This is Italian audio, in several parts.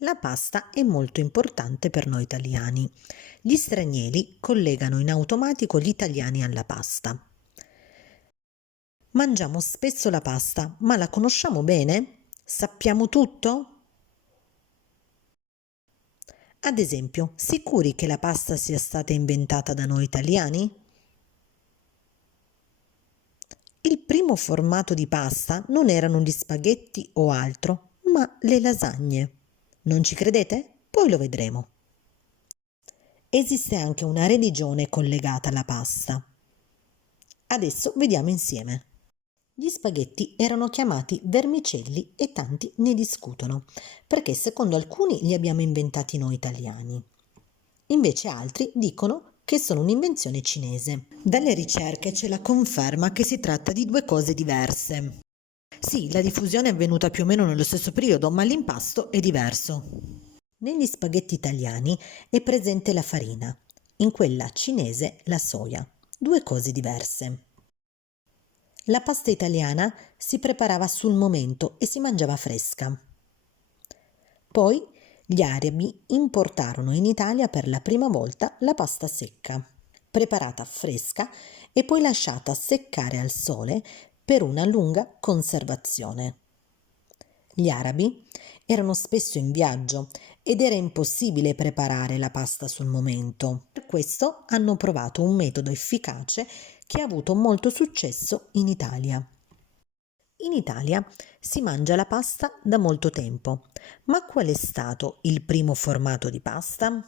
La pasta è molto importante per noi italiani. Gli stranieri collegano in automatico gli italiani alla pasta. Mangiamo spesso la pasta, ma la conosciamo bene? Sappiamo tutto? Ad esempio, sicuri che la pasta sia stata inventata da noi italiani? Il primo formato di pasta non erano gli spaghetti o altro, ma le lasagne. Non ci credete? Poi lo vedremo. Esiste anche una religione collegata alla pasta. Adesso vediamo insieme. Gli spaghetti erano chiamati vermicelli e tanti ne discutono, perché secondo alcuni li abbiamo inventati noi italiani. Invece altri dicono che sono un'invenzione cinese. Dalle ricerche c'è la conferma che si tratta di due cose diverse. Sì, la diffusione è avvenuta più o meno nello stesso periodo, ma l'impasto è diverso. Negli spaghetti italiani è presente la farina, in quella cinese la soia, due cose diverse. La pasta italiana si preparava sul momento e si mangiava fresca. Poi gli arabi importarono in Italia per la prima volta la pasta secca, preparata fresca e poi lasciata seccare al sole per una lunga conservazione. Gli arabi erano spesso in viaggio ed era impossibile preparare la pasta sul momento. Per questo hanno provato un metodo efficace che ha avuto molto successo in Italia. In Italia si mangia la pasta da molto tempo, ma qual è stato il primo formato di pasta?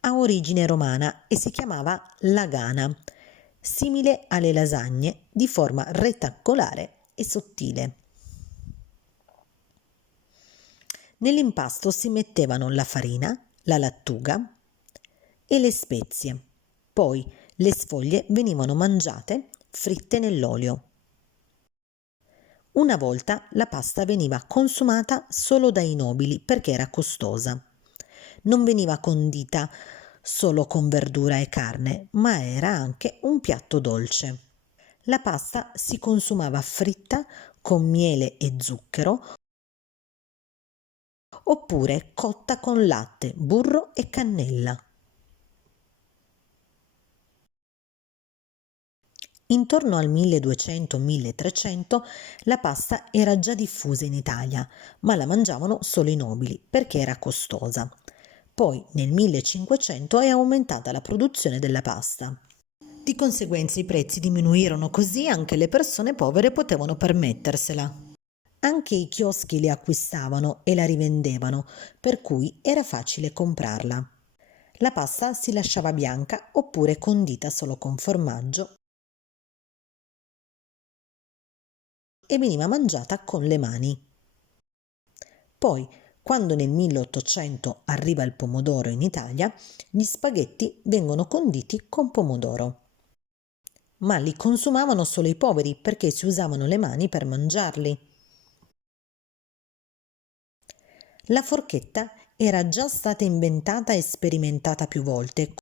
Ha origine romana e si chiamava lagana, simile alle lasagne, di forma rettangolare e sottile. Nell'impasto si mettevano la farina, la lattuga e le spezie. Poi le sfoglie venivano mangiate fritte nell'olio. Una volta la pasta veniva consumata solo dai nobili perché era costosa. Non veniva condita solo con verdura e carne, ma era anche un piatto dolce. La pasta si consumava fritta con miele e zucchero oppure cotta con latte, burro e cannella. Intorno al 1200-1300 la pasta era già diffusa in Italia, ma la mangiavano solo i nobili perché era costosa. Poi nel 1500 è aumentata la produzione della pasta. Di conseguenza i prezzi diminuirono, così anche le persone povere potevano permettersela. Anche i chioschi le acquistavano e la rivendevano, per cui era facile comprarla. La pasta si lasciava bianca oppure condita solo con formaggio e veniva mangiata con le mani. Poi, quando nel 1800 arriva il pomodoro in Italia, gli spaghetti vengono conditi con pomodoro. Ma li consumavano solo i poveri perché si usavano le mani per mangiarli. La forchetta era già stata inventata e sperimentata più volte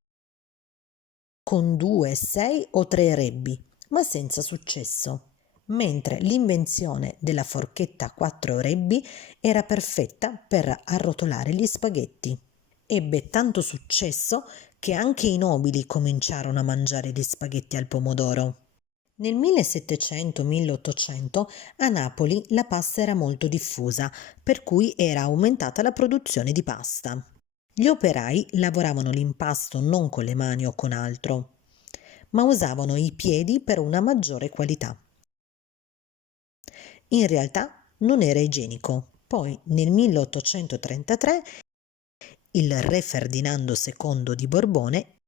con 2, 6 o 3 rebbi, ma senza successo. Mentre l'invenzione della forchetta a 4 rebbi era perfetta per arrotolare gli spaghetti. Ebbe tanto successo che anche i nobili cominciarono a mangiare gli spaghetti al pomodoro. Nel 1700-1800 a Napoli la pasta era molto diffusa, per cui era aumentata la produzione di pasta. Gli operai lavoravano l'impasto non con le mani o con altro, ma usavano i piedi per una maggiore qualità. In realtà non era igienico. Poi nel 1833 il re Ferdinando II di Borbone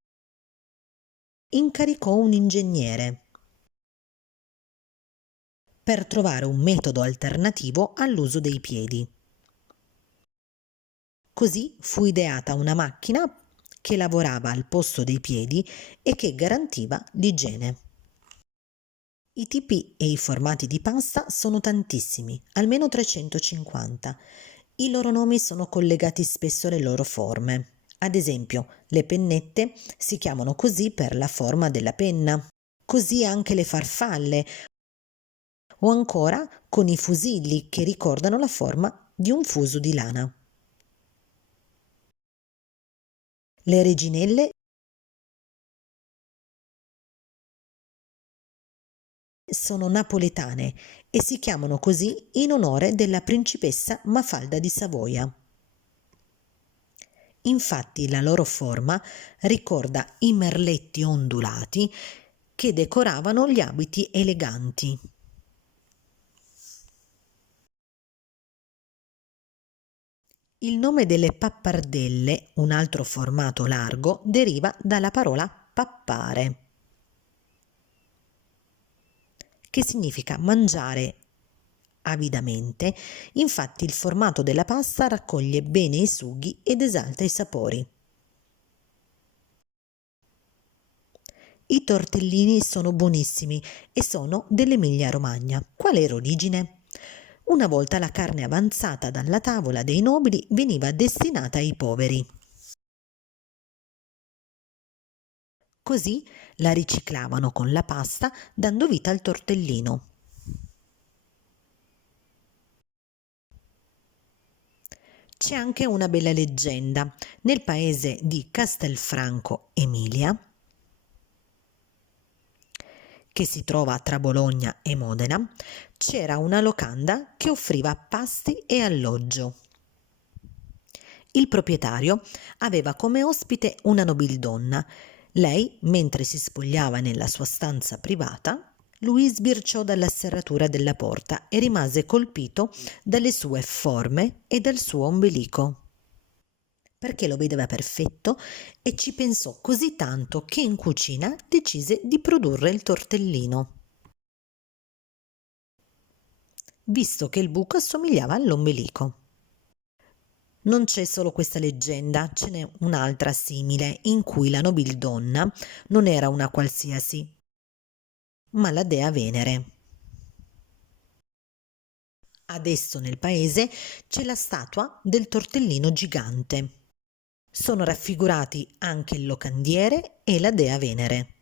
incaricò un ingegnere per trovare un metodo alternativo all'uso dei piedi. Così fu ideata una macchina che lavorava al posto dei piedi e che garantiva l'igiene. I tipi e i formati di pasta sono tantissimi, almeno 350. I loro nomi sono collegati spesso alle loro forme. Ad esempio, le pennette si chiamano così per la forma della penna, così anche le farfalle o ancora con i fusilli che ricordano la forma di un fuso di lana. Le reginelle sono napoletane e si chiamano così in onore della principessa Mafalda di Savoia. Infatti la loro forma ricorda i merletti ondulati che decoravano gli abiti eleganti. Il nome delle pappardelle, un altro formato largo, deriva dalla parola pappare, che significa mangiare avidamente. Infatti il formato della pasta raccoglie bene i sughi ed esalta i sapori. I tortellini sono buonissimi e sono dell'Emilia Romagna. Qual è l'origine? Una volta la carne avanzata dalla tavola dei nobili veniva destinata ai poveri. Così la riciclavano con la pasta, dando vita al tortellino. C'è anche una bella leggenda. Nel paese di Castelfranco Emilia, che si trova tra Bologna e Modena, c'era una locanda che offriva pasti e alloggio. Il proprietario aveva come ospite una nobildonna. Lei, mentre si spogliava nella sua stanza privata, lui sbirciò dalla serratura della porta e rimase colpito dalle sue forme e dal suo ombelico, perché lo vedeva perfetto e ci pensò così tanto che in cucina decise di produrre il tortellino, visto che il buco assomigliava all'ombelico. Non c'è solo questa leggenda, ce n'è un'altra simile in cui la nobildonna non era una qualsiasi, ma la dea Venere. Adesso nel paese c'è la statua del tortellino gigante. Sono raffigurati anche il locandiere e la dea Venere.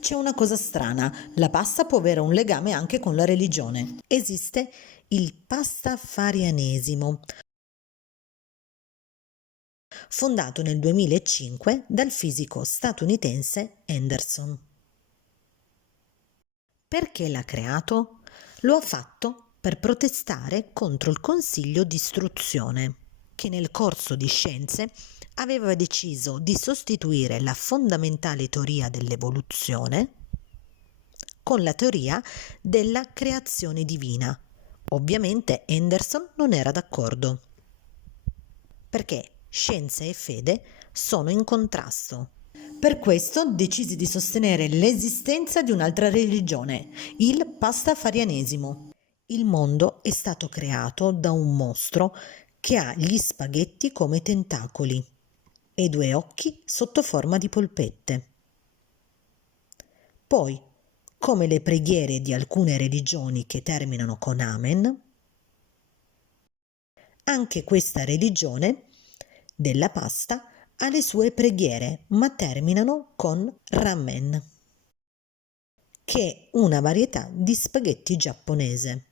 C'è una cosa strana, la pasta può avere un legame anche con la religione. Esiste il pastafarianesimo, fondato nel 2005 dal fisico statunitense Anderson. Perché l'ha creato? Lo ha fatto per protestare contro il Consiglio di istruzione, che nel corso di scienze aveva deciso di sostituire la fondamentale teoria dell'evoluzione con la teoria della creazione divina. Ovviamente Anderson non era d'accordo, perché scienza e fede sono in contrasto. Per questo decisi di sostenere l'esistenza di un'altra religione, il pastafarianesimo. Il mondo è stato creato da un mostro che ha gli spaghetti come tentacoli e due occhi sotto forma di polpette. Poi, come le preghiere di alcune religioni che terminano con Amen, anche questa religione della pasta ha le sue preghiere, ma terminano con ramen, che è una varietà di spaghetti giapponese.